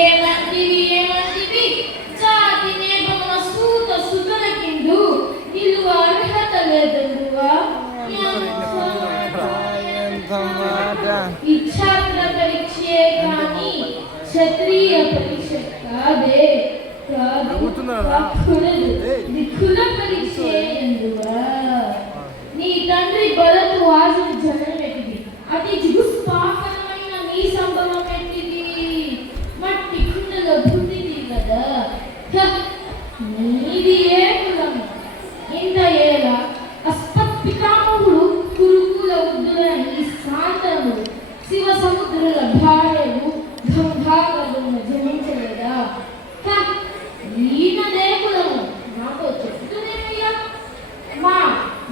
ఏమంటివి జాతి నేపమున సూత సుతనకిందు నిలువ అర్హత లేదందువా ఇచ్ఛాత్ర పరీక్షే కానీ క్షత్రియ పరీక్ష కాదే కుల పరీక్షే ఎందువా నీ తండ్రి భరతు వాసుని జననమెట్టిది అతి జుగుస్పాకరమైన నీ సంభవం ఎట్టిది మట్టి కుండలో పుట్టింది కదా నీది ఏ కులము ఇంత ఏలా అస్పత్పితామహుడు కురుకుల ఉద్దులైన ఈ సాంతరముడు శివ సముద్రుల భార్యలు గంగాగదులను జనించలేదా ఈయనదే కులము నాతో చెప్తునేమయ్యా మా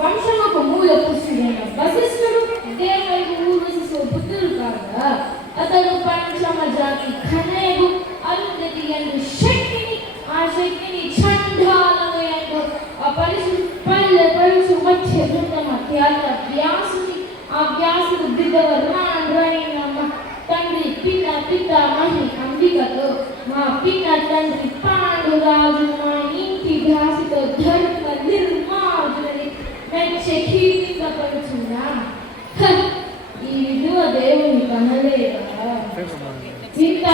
వంశముకు మూల పురుషుడైన వశిష్ఠుడు దేవైపు ఊర్వశిశు పుత్రుడు కాగా అతడు పంచమ జాతి కనయగు అరుంధతి ఎందు శక్తిని ఆ శక్తిని చండాలను ఎందు ఆ పరుషు మధ్య బృందమ త్యాగ వ్యాసుని ఆ వ్యాసుడు దిగవరాండ్రైనమ్మ తండ్రి పిత మహి అంబికతో మా పిత తండ్రి పాండురాజు మా ఇంటి వ్యాసితో ధర్మ నిర్మాజులని మెచ్చే కీర్తింపబడుచున్నా ఈ విలువ దేవుని కనలేదా ఇంత